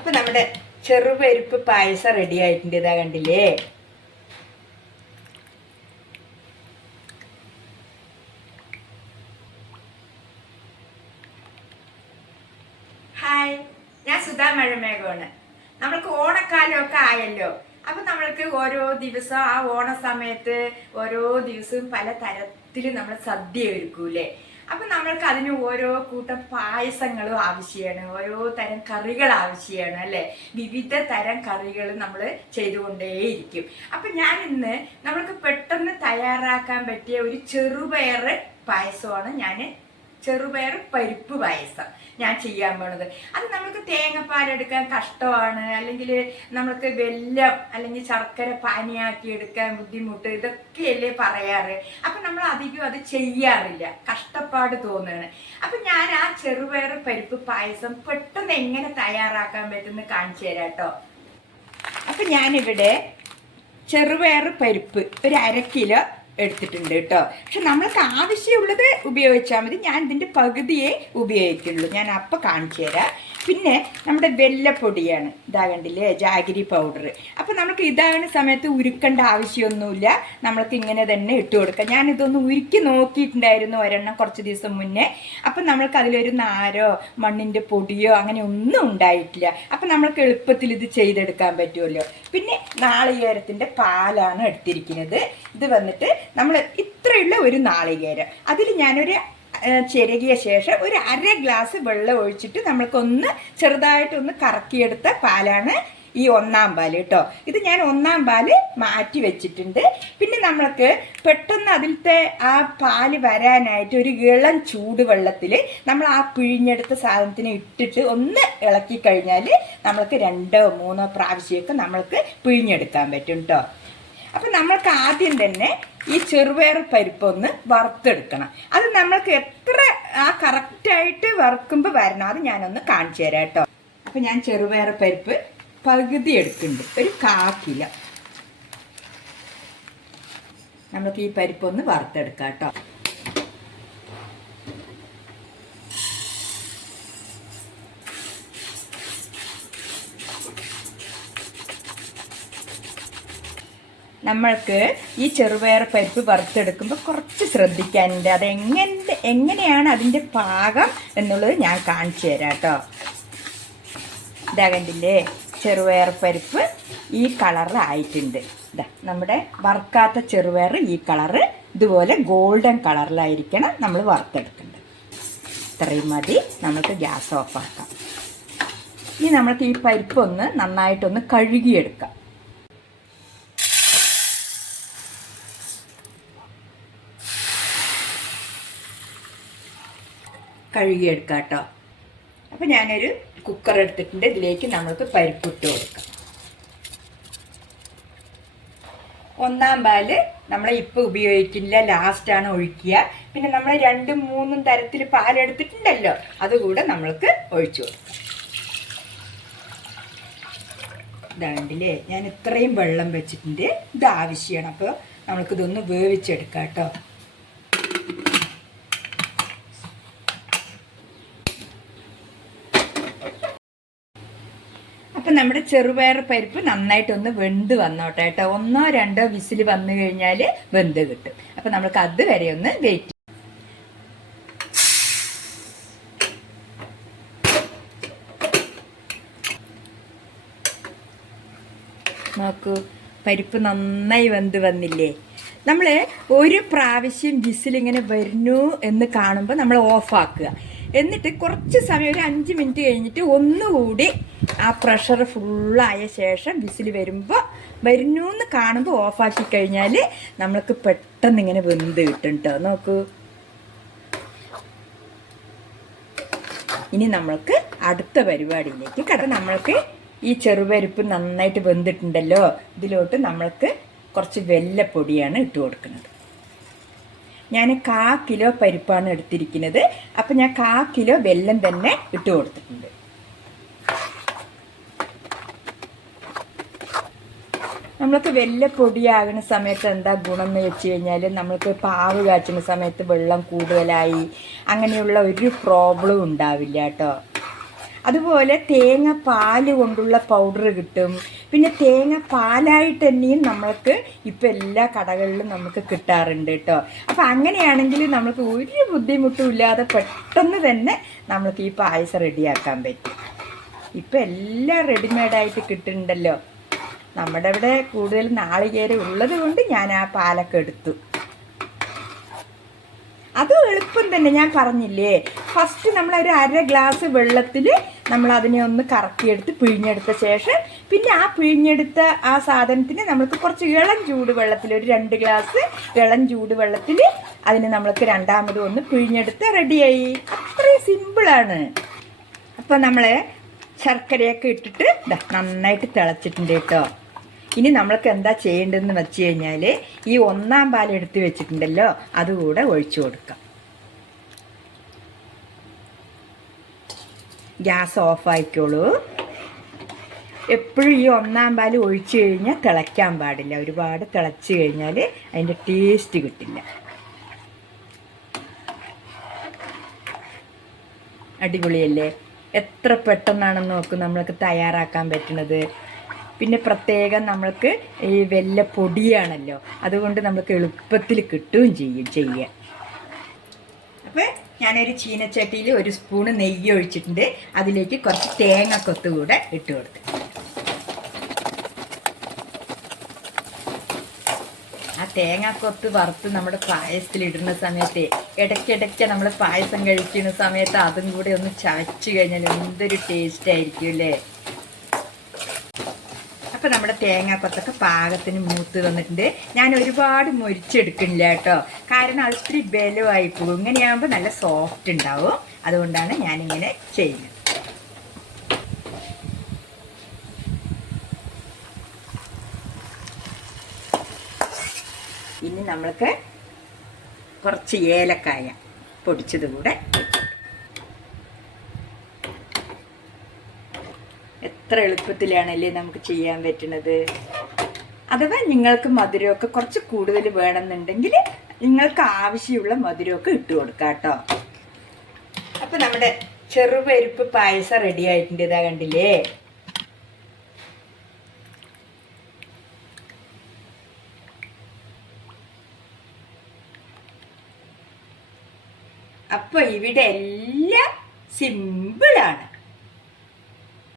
അപ്പൊ നമ്മുടെ ചെറുപരിപ്പ് പായസം റെഡി ആയിട്ടുണ്ട്. ഇതാ കണ്ടില്ലേ? ഹായ് ഞാൻ സുധാ മഴമേഘമാണ്. നമ്മൾക്ക് ഓണക്കാലമൊക്കെ ആയല്ലോ. അപ്പൊ നമ്മൾക്ക് ഓരോ ദിവസം ആ ഓണ സമയത്ത് ഓരോ ദിവസവും പല തരത്തിൽ നമ്മൾ സദ്യ ഒരുക്കൂലേ അപ്പൊ നമ്മൾക്ക് അതിന് ഓരോ കൂട്ടം പായസങ്ങളും ആവശ്യമാണ് ഓരോ തരം കറികൾ ആവശ്യമാണ് അല്ലെ? വിവിധ തരം കറികൾ നമ്മൾ ചെയ്തുകൊണ്ടേയിരിക്കും. അപ്പൊ ഞാൻ ഇന്ന് നമ്മൾക്ക് പെട്ടെന്ന് തയ്യാറാക്കാൻ പറ്റിയ ഒരു ചെറുപയർ പായസമാണ് ഞാൻ ചെറുപയർ പരിപ്പ് പായസം ഞാൻ ചെയ്യാൻ പോണത്. അത് നമുക്ക് തേങ്ങപ്പാലെടുക്കാൻ കഷ്ടമാണ്. അല്ലെങ്കിൽ നമുക്ക് വെല്ലം അല്ലെങ്കിൽ ശർക്കര പാനിയാക്കി എടുക്കാൻ ബുദ്ധിമുട്ട് ഇതൊക്കെയല്ലേ പറയാറ്. അപ്പൊ നമ്മൾ അധികം അത് ചെയ്യാറില്ല. കഷ്ടപ്പാട് തോന്നുകയാണ് അപ്പൊ ഞാൻ ആ ചെറുപയർ പരിപ്പ് പായസം പെട്ടെന്ന് എങ്ങനെ തയ്യാറാക്കാൻ പറ്റുമെന്ന് കാണിച്ചു തരാം കേട്ടോ. അപ്പൊ ഞാനിവിടെ ചെറുപയർ പരിപ്പ് ഒരു അര കിലോ എടുത്തിട്ടുണ്ട് കേട്ടോ. പക്ഷെ നമ്മൾക്ക് ആവശ്യമുള്ളത് ഉപയോഗിച്ചാൽ മതി. ഞാൻ ഇതിന്റെ പകുതിയെ ഉപയോഗിക്കുള്ളൂ ഞാൻ അപ്പം കാണിച്ചു തരാം. പിന്നെ നമ്മുടെ വെല്ലപ്പൊടിയാണ്. ഇതാ കണ്ടില്ലേ? Jaggery powder. അപ്പം നമുക്ക് ഇതാകുന്ന സമയത്ത് ഉരുക്കേണ്ട ആവശ്യമൊന്നുമില്ല. നമ്മൾക്ക് ഇങ്ങനെ തന്നെ ഇട്ട് കൊടുക്കാം. ഞാൻ ഇതൊന്ന് ഉരുക്കി നോക്കിയിട്ടുണ്ടായിരുന്നു ഒരെണ്ണം കുറച്ച് ദിവസം മുന്നേ. അപ്പം നമ്മൾക്ക് അതിലൊരു നാരോ മണ്ണിന്റെ പൊടിയോ അങ്ങനെ ഒന്നും ഉണ്ടായിട്ടില്ല. അപ്പം നമ്മൾക്ക് എളുപ്പത്തിൽ ഇത് ചെയ്തെടുക്കാൻ പറ്റുമല്ലോ. പിന്നെ നാളികേരത്തിന്റെ പാലാണ് എടുത്തിരിക്കുന്നത്. ഇത് വന്നിട്ട് നമ്മൾ ഇത്രയുള്ള ഒരു നാളികേരം. അതിൽ ഞാനൊരു ചിരകിയ ശേഷം ഒരു അര ഗ്ലാസ് വെള്ളം ഒഴിച്ചിട്ട് നമ്മൾക്കൊന്ന് ചെറുതായിട്ടൊന്ന് കറക്കിയെടുത്ത പാലാണ് ഈ ഒന്നാം പാൽ കേട്ടോ. ഇത് ഞാൻ ഒന്നാം പാൽ മാറ്റി വെച്ചിട്ടുണ്ട്. പിന്നെ നമ്മൾക്ക് പെട്ടെന്ന് അതിലത്തെ ആ പാൽ വരാനായിട്ട് ഒരു ഇളം ചൂടുവെള്ളത്തിൽ നമ്മൾ ആ പിഴിഞ്ഞെടുത്ത സാധനത്തിന് ഇട്ടിട്ട് ഒന്ന് ഇളക്കി കഴിഞ്ഞാൽ നമ്മൾക്ക് രണ്ടോ മൂന്നോ പ്രാവശ്യമൊക്കെ നമ്മൾക്ക് പിഴിഞ്ഞെടുക്കാൻ പറ്റും കേട്ടോ. അപ്പം നമ്മൾക്ക് ആദ്യം തന്നെ ഈ ചെറുപയർ പരിപ്പൊന്ന് വറുത്തെടുക്കണം. അത് നമ്മൾക്ക് എത്ര ആ കറക്റ്റായിട്ട് വറുക്കുമ്പോൾ വരണം അത് ഞാനൊന്ന് കാണിച്ചു തരാം കേട്ടോ. അപ്പം ഞാൻ ചെറുപയർ പരിപ്പ് പകുതി എടുക്കുന്നുണ്ട്. ഒരു കാ കിലോ. നമുക്ക് ഈ പരിപ്പൊന്ന് വറുത്തെടുക്കാം കേട്ടോ. നമ്മൾക്ക് ഈ ചെറുപയർ പരിപ്പ് വറുത്തെടുക്കുമ്പോൾ കുറച്ച് ശ്രദ്ധിക്കാനുണ്ട്. അത് എങ്ങനെ എങ്ങനെയാണ് അതിന്റെ പാകം എന്നുള്ളത് ഞാൻ കാണിച്ചു തരാം കേട്ടോ ഇതാ കണ്ടില്ലേ? ചെറുപയർ പരിപ്പ് ഈ കളറിലായിട്ടുണ്ട് ഇതാ നമ്മുടെ വറുക്കാത്ത ചെറുപയർ ഈ കളറ് ഇതുപോലെ ഗോൾഡൻ കളറിലായിരിക്കണം നമ്മൾ വറുത്തെടുക്കേണ്ടത്. ഇത്രയും മതി നമുക്ക് ഗ്യാസ് ഓഫാക്കാം. ഇനി നമ്മൾക്ക് ഈ പരിപ്പൊന്ന് നന്നായിട്ടൊന്ന് കഴുകിയെടുക്കാം. കഴുകിയെടുക്കാം കേട്ടോ അപ്പം ഞാനൊരു കുക്കർ എടുത്തിട്ടുണ്ട്. ഇതിലേക്ക് നമ്മൾക്ക് പരിപ്പിട്ട് കൊടുക്കാം. ഒന്നാം പാൽ നമ്മൾ ഇപ്പം ഉപയോഗിക്കില്ല ലാസ്റ്റാണ് ഒഴിക്കുക. പിന്നെ നമ്മൾ രണ്ടും മൂന്നും തരത്തിൽ പാലെടുത്തിട്ടുണ്ടല്ലോ അതുകൂടെ നമ്മൾക്ക് ഒഴിച്ചു കൊടുക്കാം. ഇതാണ്ടില്ലേ? ഞാൻ ഇത്രയും വെള്ളം വെച്ചിട്ടുണ്ട്. ഇത് ആവശ്യമാണ് അപ്പോൾ നമ്മൾക്കിതൊന്ന് വേവിച്ചെടുക്കാം കേട്ടോ അപ്പം നമ്മുടെ ചെറുപയർ പരിപ്പ് നന്നായിട്ടൊന്ന് വെന്ത് വന്നോട്ടെ കേട്ടോ. ഒന്നോ രണ്ടോ വിസിൽ വന്നു കഴിഞ്ഞാൽ വെന്ത് കിട്ടും. അപ്പം നമുക്ക് അത് വരെ ഒന്ന് വെയിറ്റ് നോക്കൂ പരിപ്പ് നന്നായി വെന്ത് വന്നില്ലേ? നമ്മൾ ഒരു പ്രാവശ്യം വിസിലിങ്ങനെ വരുന്നു എന്ന് കാണുമ്പോൾ നമ്മൾ ഓഫാക്കുക എന്നിട്ട് കുറച്ച് സമയം ഒരു അഞ്ച് മിനിറ്റ് കഴിഞ്ഞിട്ട് ഒന്നുകൂടി ആ പ്രഷർ ഫുള്ളായ ശേഷം വിസിൽ വരുമ്പോൾ വരുന്നു എന്ന് കാണുമ്പോൾ ഓഫാക്കി കഴിഞ്ഞാൽ നമ്മൾക്ക് പെട്ടെന്ന് ഇങ്ങനെ വെന്ത് കിട്ടും കേട്ടോ നോക്കൂ. ഇനി നമ്മൾക്ക് അടുത്ത പരിപാടിയിലേക്ക് കട നമ്മൾക്ക് ഈ ചെറുപരിപ്പ് നന്നായിട്ട് വെന്തിട്ടുണ്ടല്ലോ. ഇതിലോട്ട് നമ്മൾക്ക് കുറച്ച് വെല്ലപ്പൊടിയാണ് ഇട്ട് കൊടുക്കുന്നത്. ഞാൻ കാ കിലോ പരിപ്പാണ് എടുത്തിരിക്കുന്നത്. അപ്പം ഞാൻ കാ കിലോ വെല്ലം തന്നെ ഇട്ട് കൊടുത്തിട്ടുണ്ട്. നമ്മൾക്ക് വെല്ല പൊടിയാകുന്ന സമയത്ത് എന്താ ഗുണം എന്ന് വെച്ച് കഴിഞ്ഞാൽ നമ്മൾക്ക് പാവ് കാച്ചുന്ന സമയത്ത് വെള്ളം കൂടുതലായി അങ്ങനെയുള്ള ഒരു പ്രോബ്ലം ഉണ്ടാവില്ല കേട്ടോ. അതുപോലെ തേങ്ങ പാൽ കൊണ്ടുള്ള പൗഡർ കിട്ടും. പിന്നെ തേങ്ങ പാലായിട്ട് തന്നെയും നമ്മൾക്ക് ഇപ്പം എല്ലാ കടകളിലും നമുക്ക് കിട്ടാറുണ്ട് കേട്ടോ അപ്പം അങ്ങനെയാണെങ്കിൽ നമുക്ക് ഒരു ബുദ്ധിമുട്ടും ഇല്ലാതെ പെട്ടെന്ന് തന്നെ നമ്മൾക്ക് ഈ പായസം റെഡിയാക്കാൻ പറ്റും. ഇപ്പം എല്ലാം റെഡിമെയ്ഡായിട്ട് കിട്ടുന്നുണ്ടല്ലോ. നമ്മുടെ ഇവിടെ കൂടുതൽ നാളികേരം ഉള്ളത് കൊണ്ട് ഞാൻ ആ പാലൊക്കെ എടുത്തു. അത് എളുപ്പം തന്നെ ഞാൻ പറഞ്ഞില്ലേ. ഫസ്റ്റ് നമ്മൾ ഒരു അര ഗ്ലാസ് വെള്ളത്തിൽ നമ്മൾ അതിനെ ഒന്ന് കറക്കിയെടുത്ത് പിഴിഞ്ഞെടുത്ത ശേഷം പിന്നെ ആ പിഴിഞ്ഞെടുത്ത ആ സാധനത്തിന് നമ്മൾക്ക് കുറച്ച് ഇളം ചൂട് വെള്ളത്തിൽ ഒരു രണ്ട് ഗ്ലാസ് ഇളം ചൂട് വെള്ളത്തിൽ അതിന് നമ്മൾക്ക് രണ്ടാമത് ഒന്ന് പിഴിഞ്ഞെടുത്ത് റെഡിയായി അത്രയും സിമ്പിളാണ് അപ്പോൾ നമ്മൾ ശർക്കരയൊക്കെ ഇട്ടിട്ട് നന്നായിട്ട് തിളച്ചിട്ടുണ്ട് കേട്ടോ. ഇനി നമ്മൾക്ക് എന്താ ചെയ്യേണ്ടതെന്ന് വെച്ച് കഴിഞ്ഞാൽ ഈ ഒന്നാം പാൽ എടുത്ത് വെച്ചിട്ടുണ്ടല്ലോ അതുകൂടെ ഒഴിച്ചു കൊടുക്കാം. ഗ്യാസ് ഓഫ് ആയിക്കോളൂ. എപ്പോഴും ഈ ഒന്നാം പാൽ ഒഴിച്ചു കഴിഞ്ഞാൽ തിളയ്ക്കാൻ പാടില്ല. ഒരുപാട് തിളച്ച് കഴിഞ്ഞാൽ അതിന്റെ ടേസ്റ്റ് കിട്ടില്ല. അടിപൊളിയല്ലേ? എത്ര പെട്ടെന്നാണെന്ന് നോക്കും നമ്മൾക്ക് തയ്യാറാക്കാൻ പറ്റുന്നത്. പിന്നെ പ്രത്യേകം നമ്മൾക്ക് ഈ വെല്ല പൊടിയാണല്ലോ. അതുകൊണ്ട് നമുക്ക് എളുപ്പത്തിൽ കിട്ടുകയും ചെയ്യും ചെയ്യാൻ അപ്പോൾ ഞാനൊരു ചീനച്ചട്ടിയിൽ ഒരു സ്പൂണ് നെയ്യ് ഒഴിച്ചിട്ടുണ്ട്. അതിലേക്ക് കുറച്ച് തേങ്ങ കൊത്തുകൂടെ ഇട്ട് കൊടുത്തു. ആ തേങ്ങാക്കൊത്ത് വറുത്ത് നമ്മുടെ പായസത്തിൽ ഇടുന്ന സമയത്ത് ഇടയ്ക്കിടയ്ക്ക് നമ്മൾ പായസം കഴിക്കുന്ന സമയത്ത് അതും കൂടെ ഒന്ന് ചവച്ച് കഴിഞ്ഞാൽ എന്തൊരു ടേസ്റ്റ് ആയിരിക്കും അല്ലേ? അപ്പൊ നമ്മുടെ തേങ്ങാക്കൊത്തൊക്കെ പാകത്തിന് മൂത്ത് വന്നിട്ടുണ്ട്. ഞാൻ ഒരുപാട് മുരിച്ചെടുക്കണില്ല കേട്ടോ. കാരണം അത് ഇത്തിരി ബലമായി പോകും. ഇങ്ങനെയാകുമ്പോൾ നല്ല സോഫ്റ്റ് ഉണ്ടാവും. അതുകൊണ്ടാണ് ഞാനിങ്ങനെ ചെയ്യുന്നത്. ഇനി നമ്മൾക്ക് കുറച്ച് ഏലക്കായ പൊടിച്ചത് കൂടെ എത്ര എളുപ്പത്തിലാണല്ലേ നമുക്ക് ചെയ്യാൻ പറ്റുന്നത് അഥവാ നിങ്ങൾക്ക് മധുരമൊക്കെ കുറച്ച് കൂടുതൽ വേണമെന്നുണ്ടെങ്കിൽ നിങ്ങൾക്ക് ആവശ്യമുള്ള മധുരമൊക്കെ ഇട്ട് കൊടുക്കാം കേട്ടോ. അപ്പം നമ്മുടെ ചെറുപരിപ്പ് പായസം റെഡി ആയിട്ടുണ്ട് കണ്ടില്ലേ? അപ്പൊ ഇവിടെ എല്ലാം സിമ്പിളാണ്